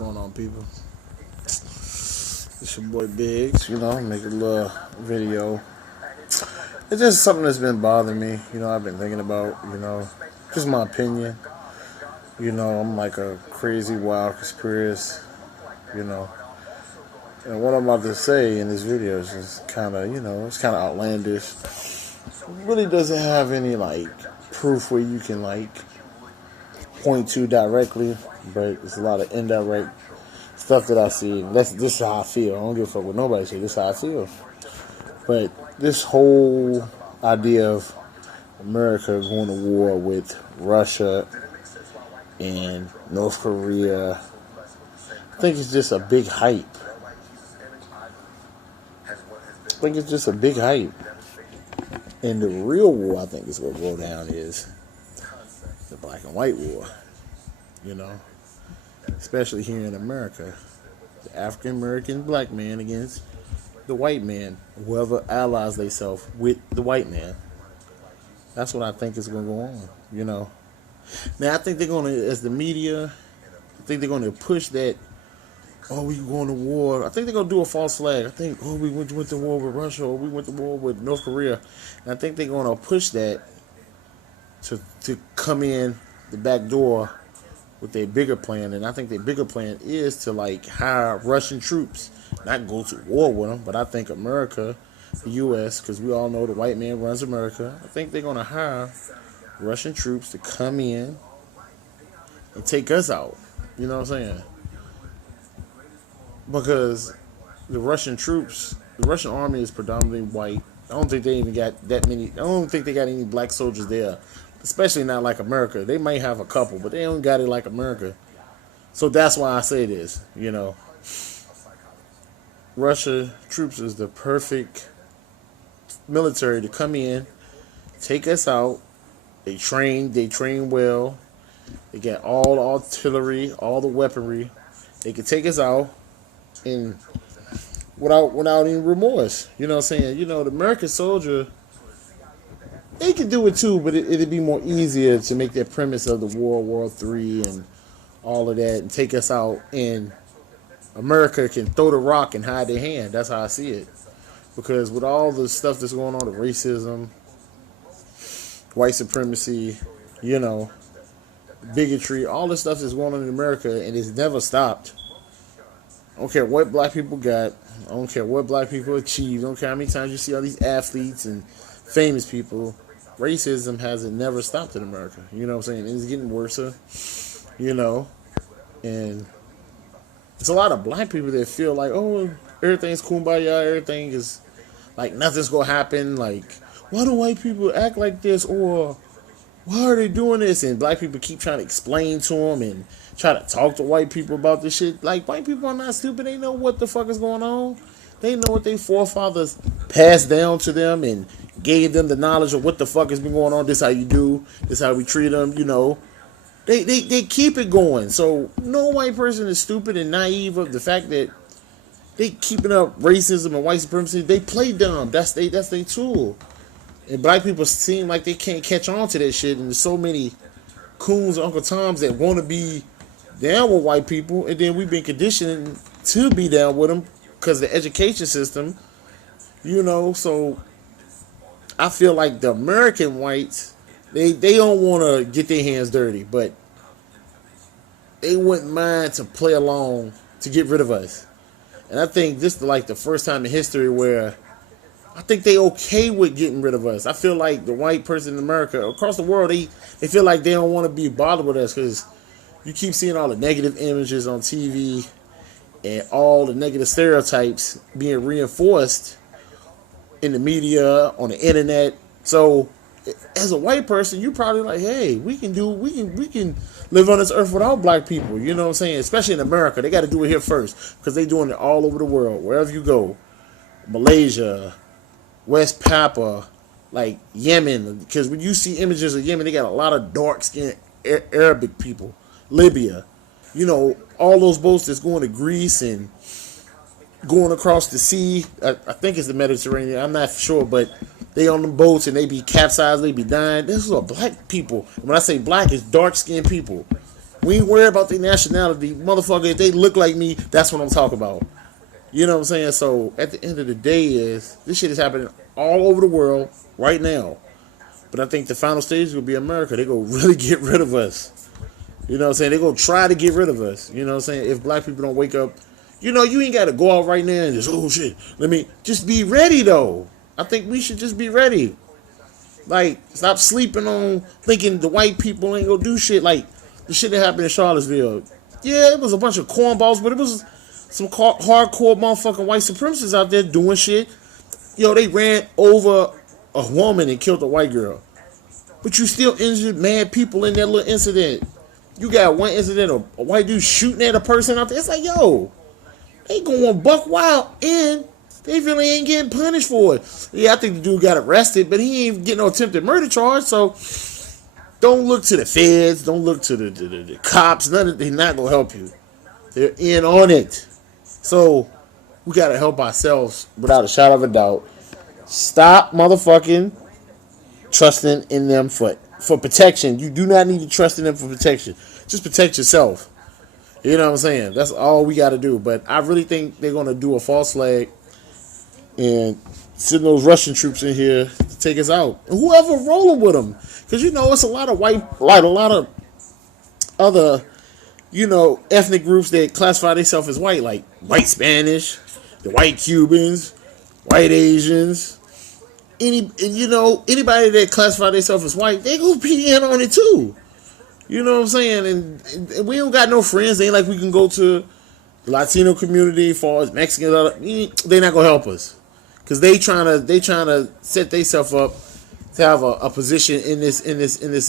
going on, people? It's your boy Biggs. Make a little video. It's just something that's been bothering me. I've been thinking about. Just my opinion. I'm like a crazy, wild conspiracy. You know, and what I'm about to say in this video is just kind of, it's kind of outlandish. It really doesn't have any proof where you can point to directly, but it's a lot of indirect stuff that I see. This is how I feel. I don't give a fuck what nobody says. This is how I feel. But this whole idea of America going to war with Russia and North Korea, I think it's just a big hype. And the real war, I think, is what go down is the black and white war. Especially here in America, the African American black man against the white man, whoever allies themselves with the white man. That's what I think is going to go on. Now I think they're going to, as the media, I think they're going to push that. Oh, we going to war. I think they're going to do a false flag. I think, we went to war with Russia, or we went to war with North Korea. And I think they're going to push that to come in the back door with their bigger plan. And I think their bigger plan is to hire Russian troops, not go to war with them. But I think America, the U.S., because we all know the white man runs America, I think they're going to hire Russian troops to come in and take us out. You know what I'm saying? Because the Russian army is predominantly white. I don't think they even got that many. I don't think they got any black soldiers there, especially not like America. They might have a couple, but they don't got it like America. So that's why I say this. Russia troops is the perfect military to come in, take us out. They train well. They got all the artillery, all the weaponry. They can take us out. And without any remorse, you know what I'm saying? The American soldier, they can do it too, but it'd be more easier to make that premise of the World War III and all of that and take us out. And America can throw the rock and hide their hand. That's how I see it. Because with all the stuff that's going on, the racism, white supremacy, bigotry, all this stuff that's going on in America, and it's never stopped. I don't care what black people got. I don't care what black people achieve. I don't care how many times you see all these athletes and famous people. Racism hasn't never stopped in America. You know what I'm saying? It's getting worse. And it's a lot of black people that feel like, everything's kumbaya. Everything is nothing's going to happen. Why do white people act like this? Or why are they doing this? And black people keep trying to explain to them and try to talk to white people about this shit. White people are not stupid. They know what the fuck is going on. They know what their forefathers passed down to them and gave them the knowledge of what the fuck has been going on. This how you do. This how we treat them. They keep it going. So no white person is stupid and naive of the fact that they keeping up racism and white supremacy. They play dumb. That's their tool. And black people seem like they can't catch on to that shit. And there's so many coons and Uncle Toms that want to be down with white people. And then we've been conditioned to be down with them because of the education system. So I feel like the American whites, they don't want to get their hands dirty. But they wouldn't mind to play along to get rid of us. And I think this is the first time in history where I think they okay with getting rid of us. I feel like the white person in America, across the world, they feel like they don't want to be bothered with us because you keep seeing all the negative images on TV and all the negative stereotypes being reinforced in the media, on the internet. So as a white person, you probably like, hey, we can live on this earth without black people. You know what I'm saying? Especially in America. They got to do it here first because they're doing it all over the world, wherever you go. Malaysia, West Papua, Yemen, because when you see images of Yemen, they got a lot of dark-skinned Arabic people. Libya, all those boats that's going to Greece and going across the sea. I think it's the Mediterranean. I'm not sure, but they on them boats and they be capsized, they be dying. This is all black people. When I say black, it's dark-skinned people. We ain't worried about their nationality. Motherfucker, if they look like me, that's what I'm talking about. You know what I'm saying? So at the end of the day is this shit is happening all over the world right now. But I think the final stage is gonna be America. They gonna really get rid of us. You know what I'm saying? They gonna try to get rid of us. You know what I'm saying? If black people don't wake up, you ain't gotta go out right now and just shit. Let me just be ready though. I think we should just be ready. Like, stop sleeping on thinking the white people ain't gonna do shit. Like the shit that happened in Charlottesville. Yeah, it was a bunch of cornballs, but it was some hardcore motherfucking white supremacists out there doing shit. They ran over a woman and killed a white girl. But you still injured mad people in that little incident. You got one incident, a white dude shooting at a person out there. It's like, they going buck wild and they really ain't getting punished for it. Yeah, I think the dude got arrested, but he ain't getting no attempted murder charge. So don't look to the feds. Don't look to the cops. They're not going to help you. They're in on it. So we got to help ourselves without a shadow of a doubt. Stop motherfucking trusting in them for protection. You do not need to trust in them for protection. Just protect yourself. You know what I'm saying? That's all we got to do. But I really think they're going to do a false flag and send those Russian troops in here to take us out. And whoever rolling with them. Because, it's a lot of a lot of other, ethnic groups that classify themselves as white. Like white Spanish, the white Cubans, white Asians. Anybody that classify themselves as white, they gonna be in on it too. You know what I'm saying? And we don't got no friends. They ain't like we can go to the Latino community as far as Mexicans. They not gonna help us because they trying to set themselves up to have a position in this